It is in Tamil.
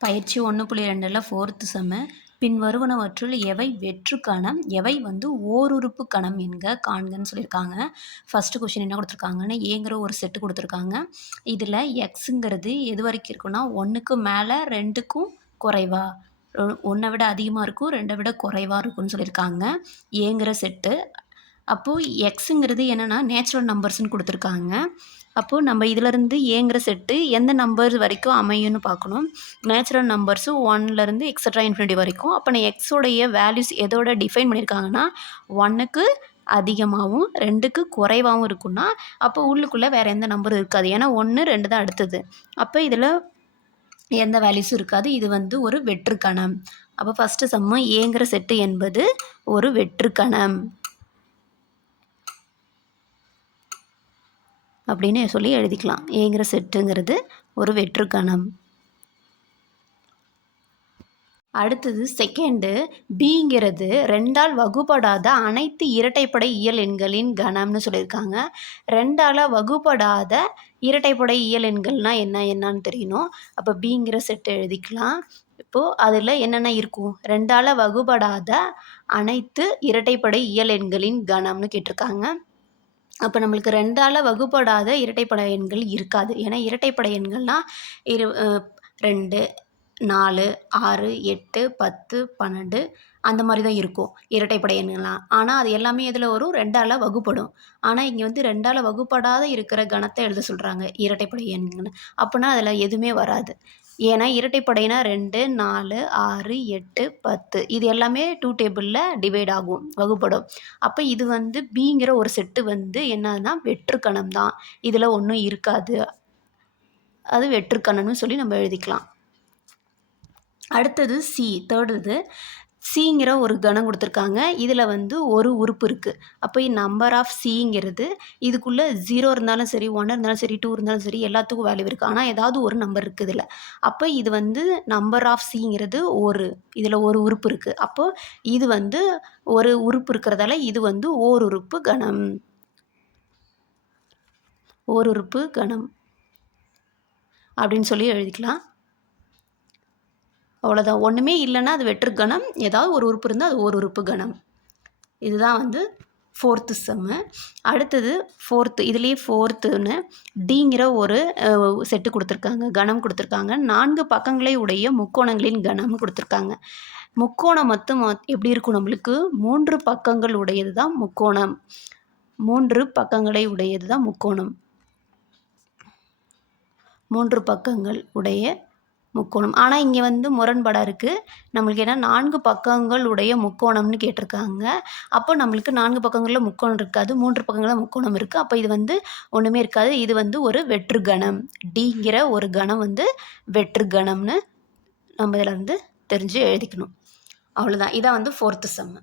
பயிற்சி 1.2ல 4த் சம்மு. பின்வருவனவற்றுள் எவை வெற்று கணம், எவை ஓருறுப்பு கணம் என்க காண்கன்னு சொல்லியிருக்காங்க. ஃபர்ஸ்ட் கொஸ்டின் என்ன குடுத்துருக்காங்கன்னா, ஏங்கிற ஒரு செட்டு குடுத்துருக்காங்க. இதில எக்ஸுங்கிறது எது வரைக்கும் இருக்குன்னா, 1க்கு மேல 2க்கும் குறைவா, 1 விட அதிகமா இருக்கும், 2 விட குறைவா இருக்கும்னு சொல்லியிருக்காங்க. ஏங்கிற செட்டு. அப்போ எக்ஸுங்கிறது என்னன்னா, நேச்சுரல் நம்பர்ஸ்ன்னு குடுத்துருக்காங்க. அப்போ நம்ம இதிலருந்து ஏங்கிற செட்டு எந்த நம்பர் வரைக்கும் அமையும்னு பார்க்கணும். நேச்சுரல் நம்பர்ஸு 1லேருந்து எக்ஸெட்ரா இன்ஃபினிட்டி வரைக்கும். அப்போ நான் எக்ஸோடைய வேல்யூஸ் எதோட டிஃபைன் பண்ணியிருக்காங்கன்னா, 1க்கு அதிகமாகவும் 2க்கு குறைவாகவும் இருக்குன்னா, அப்போ உள்ளுக்குள்ளே வேறு எந்த நம்பரும் இருக்காது. ஏன்னா 1, 2 தான் அடுத்தது. அப்போ இதில் எந்த வேல்யூஸும் இருக்காது. இது ஒரு வெற்று கணம். அப்போ ஃபஸ்ட்டு சம்மு ஏங்கிற செட்டு என்பது ஒரு வெற்று கணம் அப்படின்னு சொல்லி எழுதிக்கலாம். ஏங்கிற செட்டுங்கிறது ஒரு வெற்று கணம். அடுத்தது செகண்டு, பிங்கிறது 2ஆல் வகுப்படாத அனைத்து இரட்டைப்படை இயல் எண்களின் கணம்னு சொல்லியிருக்காங்க. 2ஆல் வகுப்படாத இரட்டைப்படை இயல் எண்கள்னால் என்னன்னு தெரியணும். அப்போ பிங்கிற செட்டு எழுதிக்கலாம். இப்போது அதில் என்னென்ன இருக்கும்? 2ஆல் வகுப்படாத அனைத்து இரட்டைப்படை இயல் எண்களின் கணம்னு கேட்டிருக்காங்க. அப்போ நம்மளுக்கு 2ஆல் வகுப்படாத இரட்டைப்படை எண்கள் இருக்காது. ஏன்னா இரட்டைப்படை எண்கள்னால் 2, 4, 6, 8, 10, 12 அந்த மாதிரி தான் இருக்கும் இரட்டைப்படை எண்கள்லாம். ஆனால் அது எல்லாமே எதில் வரும்? 2ஆல் வகுப்படும். ஆனால் இங்கே 2ஆல் வகுப்படாத இருக்கிற கணத்தை எழுத சொல்கிறாங்க இரட்டைப்படை எண்கள். அப்போனா அதில் எதுவுமே வராது. ஏன்னா இரட்டைப்படைனா 2, 4, 6, 8, 10 இது எல்லாமே 2 டேபிளில் டிவைட் ஆகும், வகுப்படும். அப்போ இது பிங்கிற ஒரு செட்டு என்னன்னா வெற்று கணம் தான். இதில் ஒன்றும் இருக்காது. அது வெற்று கணம்னு சொல்லி நம்ம எழுதிக்கலாம். அடுத்தது சி, தேர்டு இது. சிங்கிற ஒரு கணம் கொடுத்துருக்காங்க. இதில் ஒரு உறுப்பு இருக்குது. அப்போ நம்பர் ஆஃப் சிங்கிறது இதுக்குள்ளே 0 இருந்தாலும் சரி, 1 இருந்தாலும் சரி, 2 இருந்தாலும் சரி, எல்லாத்துக்கும் வேல்யூ இருக்குது. ஆனால் ஏதாவது ஒரு நம்பர் இருக்குது இதில். அப்போ இது நம்பர் ஆஃப் சிங்கிறது இதில் ஒரு உறுப்பு இருக்குது. அப்போது இது ஒரு உறுப்பு இருக்கிறதால இது ஓருறுப்பு கணம். ஓருறுப்பு கணம் அப்படின்னு சொல்லி எழுதிக்கலாம். அவ்வளோதான். ஒன்றுமே இல்லைன்னா அது வெற்று கணம். ஏதாவது ஒரு உறுப்பு இருந்தால் அது ஒரு உறுப்பு கணம். இதுதான் 4th சம்மு. அடுத்தது 4th, இதுலேயே 4த்துன்னு டிங்கிற ஒரு செட்டு கொடுத்துருக்காங்க, கணம் கொடுத்துருக்காங்க. 4 பக்கங்களை உடைய முக்கோணங்களின் கணம் கொடுத்துருக்காங்க. முக்கோணம் மொத்தம் எப்படி இருக்கும்? நம்மளுக்கு 3 பக்கங்கள் உடையது தான் முக்கோணம். 3 பக்கங்களை உடையது தான் முக்கோணம். 3 பக்கங்கள் உடைய முக்கோணம். ஆனால் இங்கே முரண்பாடாக இருக்குது. நம்மளுக்கு ஏன்னா 4 பக்கங்கள் உடைய முக்கோணம்னு கேட்டிருக்காங்க. அப்போ நம்மளுக்கு 4 பக்கங்களில் முக்கோணம் இருக்காது, 3 பக்கங்களில் முக்கோணம் இருக்குது. அப்போ இது ஒன்றுமே இருக்காது. இது ஒரு வெற்று கணம். டிங்கிற ஒரு கணம் வெற்று கணம்னு நம்ம இதில் தெரிஞ்சு எழுதிக்கணும். அவ்வளோதான். இதான் 4th சம்மு.